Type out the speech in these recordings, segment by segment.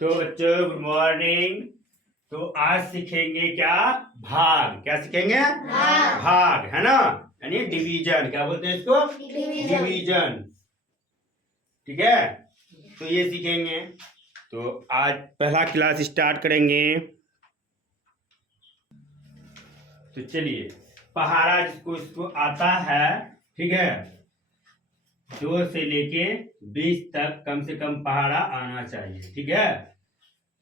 तो बच्चों good morning. तो आज सीखेंगे क्या? भाग। क्या सीखेंगे? भाग है ना, यानी डिवीजन। क्या बोलते हैं इसको? डिवीजन। ठीक है, तो ये सीखेंगे। तो आज पहला क्लास स्टार्ट करेंगे। तो चलिए, पहाड़ा जिसको इसको आता है, ठीक है, 2 से लेके 20 तक कम से कम पहाड़ा आना चाहिए। ठीक है,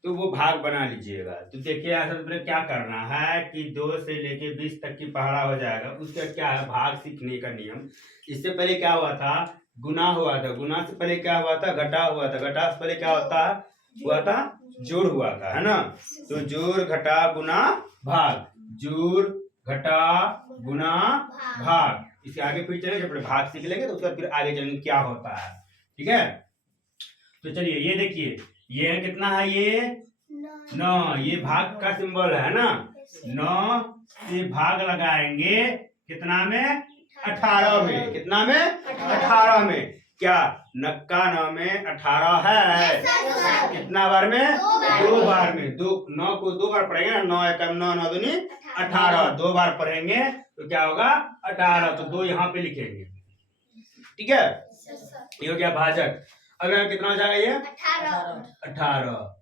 तो वो भाग बना लीजिएगा। तो देखिए यहाँ सबसे पहले क्या करना है कि 2 से लेके 20 तक की पहाड़ा हो जाएगा। उसका क्या है, भाग सीखने का नियम। इससे पहले क्या हुआ था? गुना हुआ था। गुना से पहले क्या हुआ था? घटा हुआ था। घटा से पहले क्या हुआ था? जोड़ हुआ था, है ना। तो जोड़ घटा गुना भाग, जोड़ घटा गुना भाग। इसके आगे फिर चलेंगे, जब भाग सीख लेंगे तो उसका फिर आगे चलेंगे क्या होता है। ठीक है, तो चलिए ये देखिए, ये कितना है? ये 9। ये भाग का सिंबल है ना। 9 से भाग लगाएंगे कितना में? 18 में। कितना में? 18 में। क्या नक्का 9 में 18 है? कितना बार में? 2 बार में। 9 को 2 बार पढ़ेंगे। 9 एकम 9, 9 दूनी 18। 2 बार पढ़ेंगे तो क्या होगा? 18। तो 2 यहाँ पे लिखेंगे। ठीक है, ये हो गया भाजक। अब यहाँ कितना हो जाएगा? ये 18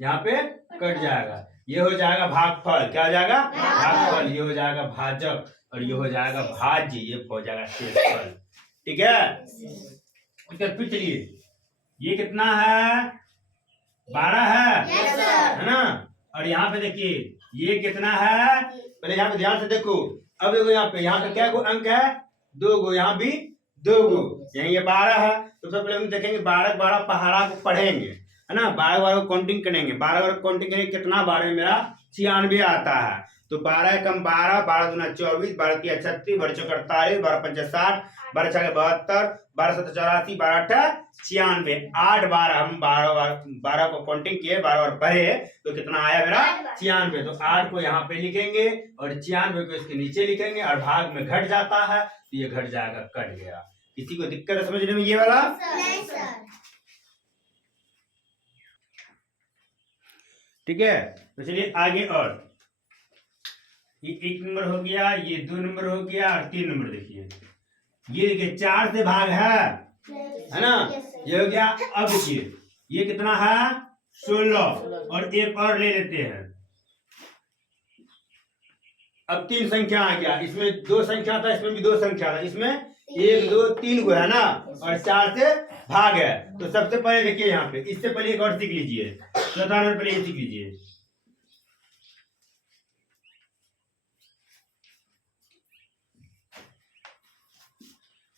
यहाँ पे कट जाएगा। ये हो जाएगा भागफल। क्या हो जाएगा? भागफल। ये हो जाएगा भाजक और ये हो जाएगा भाज्य। ये हो जाएगा शेषफल। ठीक है, फिर चलिए, ये कितना है? 12 है ना। और यहाँ पे देखिए ये कितना है? पहले यहाँ पे ध्यान से देखो। अब देखो यहाँ पे क्या गो अंक है? 2 गो। यहाँ भी 2 गो। यही ये 12 है। तो सबसे पहले हम देखेंगे 12 12 पहाड़ा को पढ़ेंगे, है ना। 12 12 को काउंटिंग करेंगे। 12 12 काउंटिंग करेंगे, कितना 12 में मेरा 96 आता है। तो 12 कम 12, 12 दूना 24, 12 3 36, 12 4 48, 12 5 60, 12 6 72, 12 7 84, 12 8 96। 8 बार हम 12 को काउंटिंग किए, 12 बार पढ़े, तो कितना आया मेरा? 96। तो 8 को यहाँ पे लिखेंगे और 96 को इसके नीचे लिखेंगे। और भाग में घट जाता है तो ये घट जाएगा, कट गया। किसी को दिक्कत है समझने में ये वाला? ठीक है, तो चलिए आगे। और ये 1 नंबर हो गया, ये 2 नंबर हो गया और 3 नंबर देखिए। ये देखिए 4 से भाग है ना। ये हो गया। अब देखिए ये कितना है? 16। और एक और ले लेते हैं। अब 3 संख्या आ गया। इसमें 2 संख्या था, इसमें भी 2 संख्या था। इसमें 1 2 3 गो है ना, और 4 से भाग है। तो सबसे पहले देखिए यहाँ पे, इससे पहले एक और सीख लीजिए। चौथा नंबर पहले ये सीख लीजिए।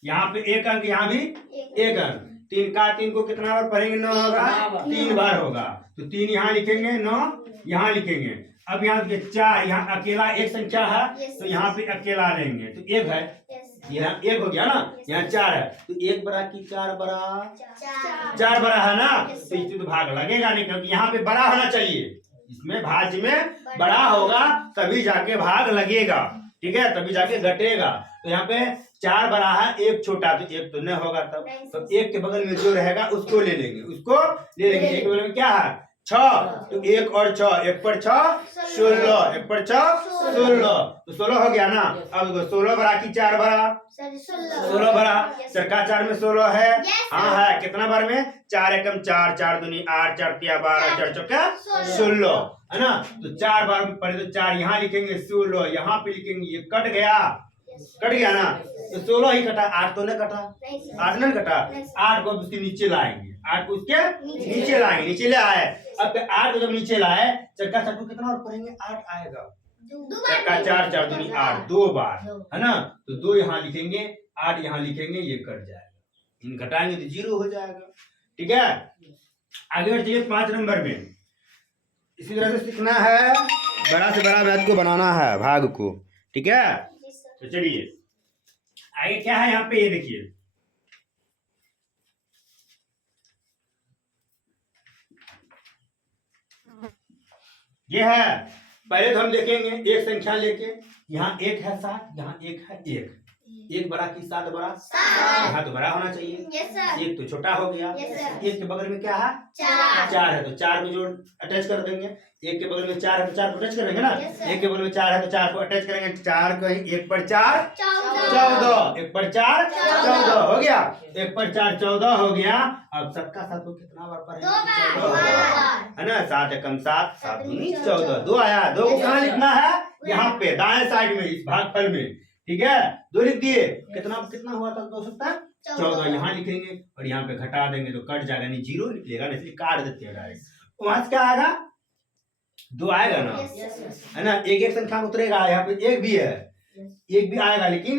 यहाँ पे 1 अंक, यहाँ भी 1 अंक। 3 का 3 को कितना बार पढ़ेंगे? 9 होगा, 3 बार होगा। तो 3 यहाँ लिखेंगे, 9 यहाँ लिखेंगे। अब यहाँ 4, यहाँ अकेला एक संख्या है तो यहाँ पे अकेला लेंगे। तो 1 है, यहाँ 1 हो गया ना, यहाँ 4 है। तो 1 बड़ा की 4 बड़ा? 4 बड़ा है ना। तो इससे तो भाग लगेगा नहीं, क्योंकि यहाँ पे बड़ा होना चाहिए। इसमें भाज्य में बड़ा होगा तभी जाके भाग लगेगा। ठीक है, तभी जाके घटेगा। तो यहाँ पे 4 बड़ा है, 1 छोटा, तो 1 तो नहीं होगा। तब तो 1 के बगल में जो रहेगा उसको ले लेंगे, उसको ले लेंगे। 1 के बगल में क्या है? 6। तो 1 और 6, 1 पर 6 16, 1 पर 6 16। तो 16 हो गया ना। अब 16 बड़ा की 4 बड़ा? 16 बड़ा। सरका 4 में 16 है। हाँ है। कितना बार में? 4 एकम 4, 4 दूनी 8, 4 तिया 12, 4 चौका 16, है ना। तो 4 बार में पढ़े तो 4 यहाँ लिखेंगे, 16 यहाँ पे लिखेंगे। ये कट गया, कट गया ना। तो 16 ही कटा, 8 तो नहीं कटा। 8 नहीं कटा। 8 को उसके नीचे लाएंगे, 8 को उसके नीचे लाएंगे, नीचे ले आए। अब 8 को जब नीचे लाए, चक्का 4 को कितना बार पढ़ेंगे? 8 आएगा। चक्का 4, 4 दूनी 8, 2 बार, है ना। तो 2 यहाँ लिखेंगे, 8 यहाँ लिखेंगे, ये कट जाएगा। इन घटाएंगे तो 0 हो जाएगा। ठीक है, आगे बढ़ जाइए 5 नंबर में। इसी तरह से सीखना है, बड़ा से बड़ा मैथ को बनाना है, भाग को। ठीक है, तो चलिए आगे क्या है यहाँ पे, ये देखिए। ये है, पहले तो हम देखेंगे एक संख्या लेके। यहाँ 1 है 7, यहाँ 1 है 1, एक बड़ा की सात बड़ा, यहाँ तो बड़ा होना चाहिए। Yes sir. एक तो छोटा हो गया। Yes sir. एक के बगल में क्या है, चार। चार है, तो चार को जोड़ अटैच कर देंगे। एक के बगल में चार है तो चार को अटैच करेंगे ना। Yes, sir. एक के बगल में चार है तो चार को अटैच करेंगे। चार को एक पर चार 14, एक पर चार 14 हो गया। एक पर चार 14 हो गया। अब सबका सात को कितना बार पढ़ेंगे? 14 है ना। 7 एकम 7, 7 दूनी 14, 2 आया। 2 को कहाँ लिखना है? यहाँ पे दाएं साइड में, इस भागफल में। ठीक है, 2 लिख दिए। कितना कितना हुआ था? 2 सकता 14 यहाँ लिखेंगे और यहाँ पे घटा देंगे तो कट जाएगा, नहीं 0 निकलेगा, इसलिए काट देते हैं डायरेक्ट। वहां से क्या आएगा? 2 आएगा ना, है ना। एक एक संख्या में उतरेगा। यहाँ पे एक भी है, एक भी आएगा, लेकिन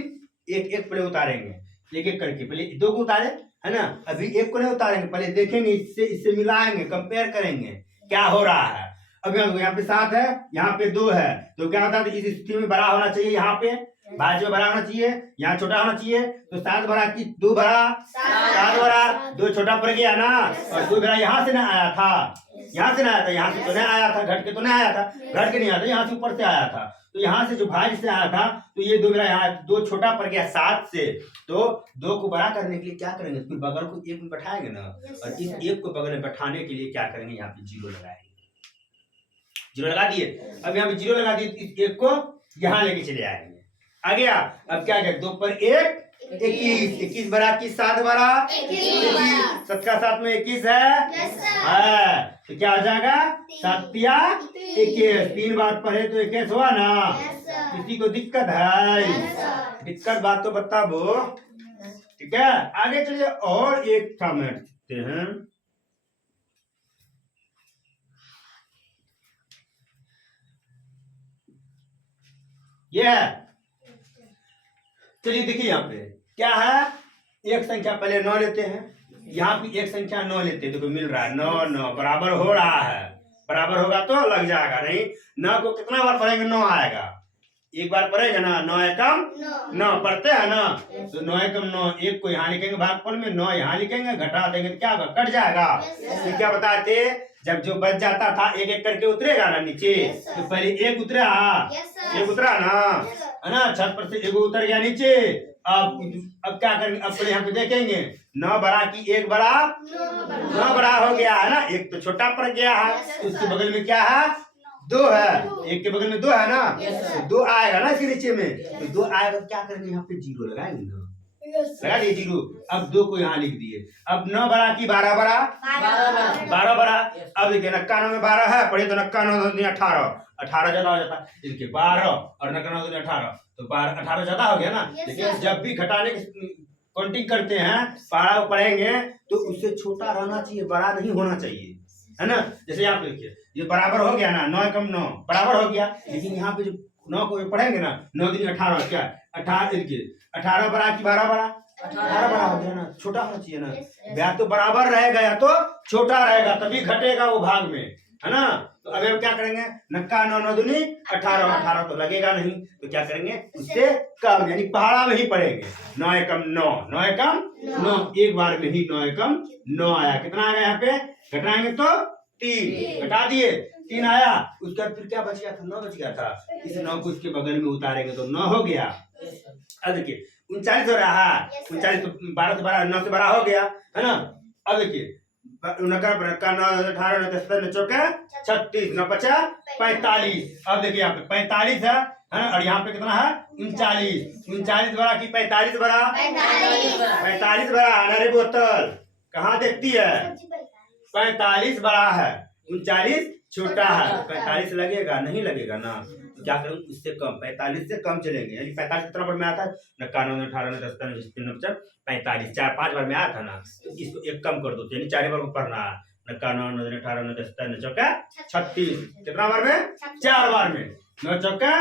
एक एक पहले उतारेंगे, एक एक करके। पहले 2 को उतारे, है ना। अभी एक को नहीं उतारेंगे, पहले देखेंगे, इससे मिलाएंगे, कंपेयर करेंगे क्या हो रहा है। अब यहाँ पे 7 है, यहाँ पे 2 है, तो क्या होता है? इस स्थिति में बड़ा होना चाहिए, यहाँ पे भाज्य में बड़ा होना चाहिए, यहाँ छोटा होना चाहिए। तो 7 बड़ा की 2 बड़ा 7 बड़ा, 2 छोटा पड़ गया ना। और 2 बड़ा यहाँ से ना आया था, यहाँ से ना आया था, यहाँ से तो नहीं आया था, घट के तो नहीं आया था, घट के नहीं आया था, यहाँ से ऊपर से आया था। तो यहाँ से जो भाज्य से आया था, तो ये 2 बड़ा यहाँ 2 छोटा पड़ गया 7 से। तो 2 को बड़ा करने के लिए क्या करेंगे? फिर बगल को 1 में बैठाएंगे ना, और इस 1 को बगल में बैठाने के लिए क्या करेंगे? यहाँ पे 0 लगाएंगे। 0 लगा दिए। अब यहाँ पे 0 लगा दिए, इस 1 को यहाँ लेके चले आएंगे। आ गया। अब क्या करें? 2 पर 1 21, 21 बड़ा की 7 बड़ा 21, 7 का 7 में 21 है। तो क्या हो जाएगा? 7 या 21, 3 बार पढ़े तो 21 हुआ ना। किसी को दिक्कत है? दिक्कत बात तो बताओ। ठीक है, आगे चलिए। और एक था मैं देखते हैं, ये है। चलिए देखिए यहाँ पे क्या है। एक संख्या पहले 9 लेते हैं, यहाँ पे एक संख्या 9 लेते हैं। देखो मिल रहा है 9 9 बराबर हो रहा है। बराबर होगा तो लग जाएगा, नहीं 9 को कितना बार पढ़ेंगे? 9 आएगा। एक बार पढ़ेंगे ना, 9 एकम 9 पढ़ते हैं ना। तो 9 एकम 9, 1 को यहाँ लिखेंगे भागफल में, 9 यहाँ लिखेंगे, घटा देंगे तो क्या होगा? कट जाएगा। तो क्या बताते? जब जो बच जाता था एक एक करके उतरेगा ना नीचे, तो पहले 1 उतरा, 1 उतरा ना, है ना। छत पर से 1 उतर गया नीचे। अब क्या करेंगे? अपने यहाँ पे देखेंगे 9 बड़ा की 1 बड़ा 9 बड़ा हो गया, है ना। 1 तो छोटा पड़ गया है, तो उसके बगल में क्या है? 2 है। 1 के बगल में 2 है ना, तो 2 आएगा ना इसके नीचे में। तो 2 आएगा, क्या करेंगे? यहाँ पे 0 लगाएंगे ना, लगा दिए 0। अब 2 को यहाँ लिख दिए। अब 9 बड़ा की 12 बड़ा 12 बड़ा। अब देखिए नक्का 9 में 12 है, पढ़े तो नक्का 9 18, 18 ज्यादा हो जाता है। देखिए 12 और नक्का 9 18, तो 12 18 ज्यादा हो गया ना। देखिए जब भी घटाने की काउंटिंग करते हैं, पहाड़ा पढ़ेंगे तो उससे छोटा रहना चाहिए, बड़ा नहीं होना चाहिए, है ना। जैसे यहाँ पे देखिए ये बराबर हो गया ना, 9 एकम 9 बराबर हो गया। लेकिन यहाँ पे जो 9 को पढ़ेंगे ना, 9 दूनी 18, क्या 18 देखिए 18 बड़ा की 12 बड़ा 18 बड़ा हो गया ना, छोटा होना चाहिए ना। या तो बराबर रहेगा या तो छोटा रहेगा, तभी घटेगा वो भाग में, है ना। तो अभी हम क्या करेंगे? नक्का 9 9 दूनी 18, 18 तो लगेगा नहीं, तो क्या करेंगे? उससे कम, यानी पहाड़ा में ही पढ़ेंगे। 9 एकम 9, 9 एकम 9, एक बार में ही 9 एकम 9 आया। कितना आएगा यहाँ पे? घटाएंगे तो 3, घटा दिए 3 आया। उसके बाद फिर क्या बच गया था? 9 बच गया था। इस 9 को उसके बगल में उतारेंगे तो 9 हो गया। अब देखिए 39 हो रहा है, 39 तो 12 से 12 9 से 12 हो गया, है ना। अब देखिए 9 18 9 10 चौके 36 9 50 45। अब देखिए यहाँ पे 45 है ना, और यहाँ पे कितना है? 39। 39 बड़ा की 45 बड़ा 45 बड़ा है ना रे बोतल, कहाँ देखती है? 45 बड़ा है, 39 छोटा है। 45 लगेगा? नहीं लगेगा ना। तो क्या करूँ? उससे कम, 45 से कम चलेंगे। यानी 45 कितना बार में आता है? 91 18 10 15 45 4 5 बार में आया था ना। तो इसको 1 कम कर दो, यानी 4 बार को पढ़ना है। 91 18 10 15 चौका 36। कितना बार में? 4 बार में। 9 चौका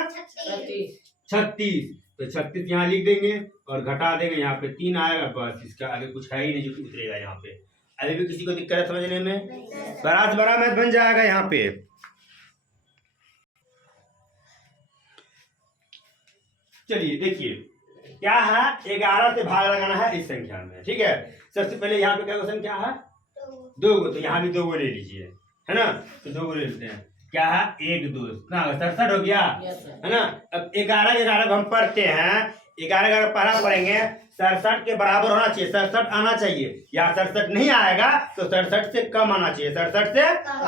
36। तो 36 यहाँ लिख देंगे और घटा देंगे, यहाँ पे 3 आएगा, बस इसका आगे कुछ है ही नहीं जो उतरेगा यहाँ पे। अभी भी किसी को दिक्कत है समझने में? बड़ा से बड़ा मैथ बन जाएगा यहाँ पे। चलिए देखिए क्या है, 11 से भाग लगाना है इस संख्या में। ठीक है, सबसे पहले यहाँ पे क्या क्वेश्चन क्या है? 2 गो, तो यहाँ भी 2 गो ले लीजिए, है ना। तो 2 गो ले लेते हैं। क्या है? 1 2 कितना 67 हो गया, है ना। अब 11 11 हम पढ़ते हैं 11 11 पहला पढ़ेंगे 67 के बराबर होना चाहिए, 67 आना चाहिए, या 67 नहीं आएगा तो 67 से कम आना चाहिए, 67 से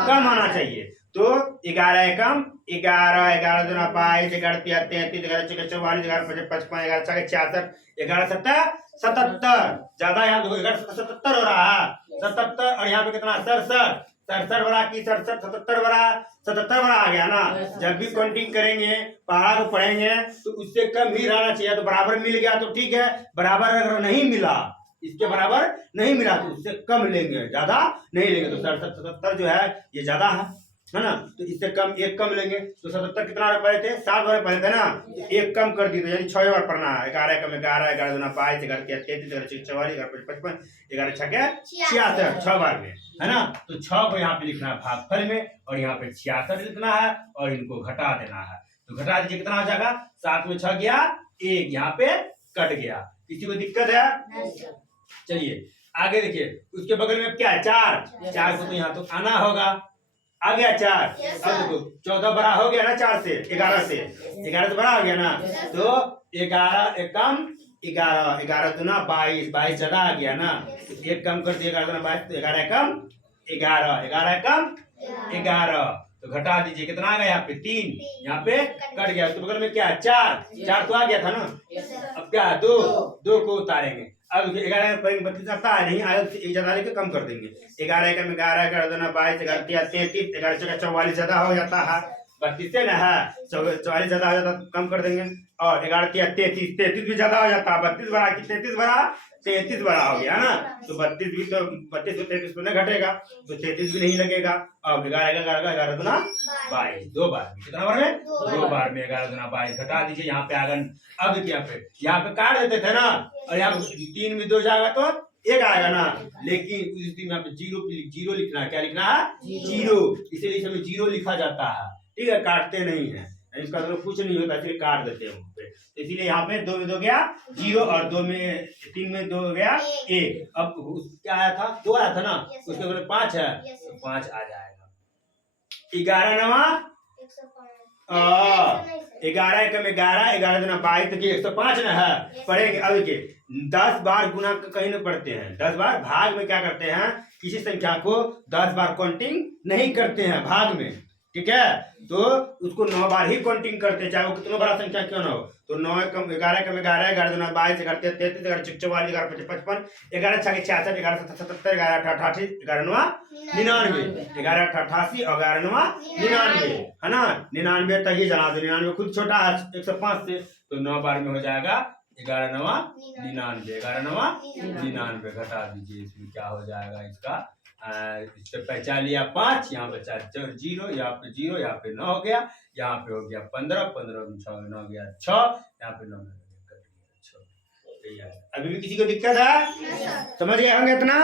कम आना चाहिए। तो 11 एकम 11, 11 दूना 22, 11 तिया 33, 11 चौके 44, 11 पचे 55, 11 छके 66, 11 सत्ता 77, ज्यादा यहाँ देखो 11 77 हो रहा है, 77 और यहाँ पे कितना 67, 67 बड़ा की 67, 77 बड़ा 77 बड़ा आ गया ना। जब भी काउंटिंग करेंगे पहाड़ा को पढ़ेंगे तो उससे कम ही रहना चाहिए, तो बराबर मिल गया तो ठीक है, बराबर अगर नहीं मिला, इसके बराबर नहीं मिला तो उससे कम लेंगे, ज्यादा नहीं लेंगे। तो 67 77 जो है ये ज्यादा है ना, तो इससे कम एक कम लेंगे। तो 77 कितना बार पढ़े थे, 7 बार पढ़े थे ना, तो एक कम कर दी तो यानी 6 बार पढ़ना है। 11 कम 11, 11 दूना 22, 11 तिया 33, 11 चौके 44, 11 पचे 55, 11 छके 66, 6 बार में है ना। तो 6 को यहाँ पे लिखना है भागफल में, और यहाँ पे 66 लिखना है और इनको घटा देना है। तो घटा दीजिए, कितना हो जाएगा, 7 में 6 गया 1, यहाँ पे कट गया। किसी को दिक्कत है? चलिए आगे देखिए, उसके बगल में क्या है 4, 4 को तो यहाँ तो आना होगा, आ गया 4। अब देखो 14 बड़ा हो गया ना 4 से, 11 से 11 तो बड़ा हो गया ना, तो 11 एकम 11, 11 दूना 22, 22 ज्यादा आ गया ना, तो एक कम कर दिए 11 दूना 22, तो 11 एकम 11, 11 एकम 11, तो घटा दीजिए, कितना आ गया यहाँ पे 3, यहाँ पे कट गया। उसके बगल में क्या है 4, 4 तो आ गया था ना, अब क्या है 2, 2 को उतारेंगे। अब 11 में 32 आता है नहीं आया, एक ज्यादा लेके कम कर देंगे। 11 एकम 11, 11 दूना 22, 11 तिया 33, 11 चौके 44 ज्यादा हो जाता है, 32 से ना है 44 ज्यादा हो जाता है, कम कर देंगे। और 11 तिया 33, 33 भी ज्यादा हो जाता है, 32 बड़ा की 33 बड़ा, 33 बड़ा हो गया ना, तो 32 भी तो 32 को 33 को नहीं घटेगा, तो 33 भी नहीं लगेगा। अब 11 11 दूना 22, 2 बार में, कितना बार में 2 बार में 11 दूना 22 घटा दीजिए। यहाँ पे आगे अब देखिए, यहाँ पे काट देते थे ना, और यहाँ पे 3 में 2 जाएगा तो 1 आएगा ना, लेकिन उस स्थिति में यहाँ पे जीरो लिखना है। क्या लिखना है? जीरो, इसीलिए इसमें जीरो लिखा जाता है, ठीक है, काटते नहीं है, इसका तो कुछ नहीं होता, इसलिए काट देते हैं वहाँ पे। तो इसीलिए यहाँ पे 2 में 2 गया 0, और 2 में 3 में 2 गया 1। अब क्या आया था, 2 आया था ना, उसके बगल 5 है, तो 5 आ जाएगा। 11 नवा 11 एकम 11, 11 दूना 22, तो 105 ना है, पढ़ेंगे। अब देखिए 10 बार गुना कहीं न पढ़ते हैं, 10 बार भाग में क्या करते हैं, किसी संख्या को 10 बार काउंटिंग नहीं करते हैं भाग में, ठीक है, तो उसको 9 बार ही काउंटिंग करते हैं, चाहे वो कितना बड़ा संख्या क्यों ना हो। तो 9 एकम 11 एकम 11, 11 दूना 22, 11 तिया 33, 11 चौके 44, 11 पचे 55, 11 छके 66, 11 सत्ता 77, 11 अठा 88, 11 नवा 99, 11 अठा 88 और 11 नवा 99, है ना। 99 तक ही जना दो, 99 खुद छोटा है 105 से, तो 9 बार में हो जाएगा 11 नवा 99, 11 नवा 99, घटा दीजिए, इसमें क्या हो जाएगा इसका, इससे पहचान लिया 5, यहाँ पे 4 0, यहाँ पे 0, यहाँ पे 9 हो गया, यहाँ पे हो गया 15, 15 में 6 9 गया 6, यहाँ पे 9 कट गया 6। अभी भी किसी को दिक्कत है? समझ गए होंगे इतना?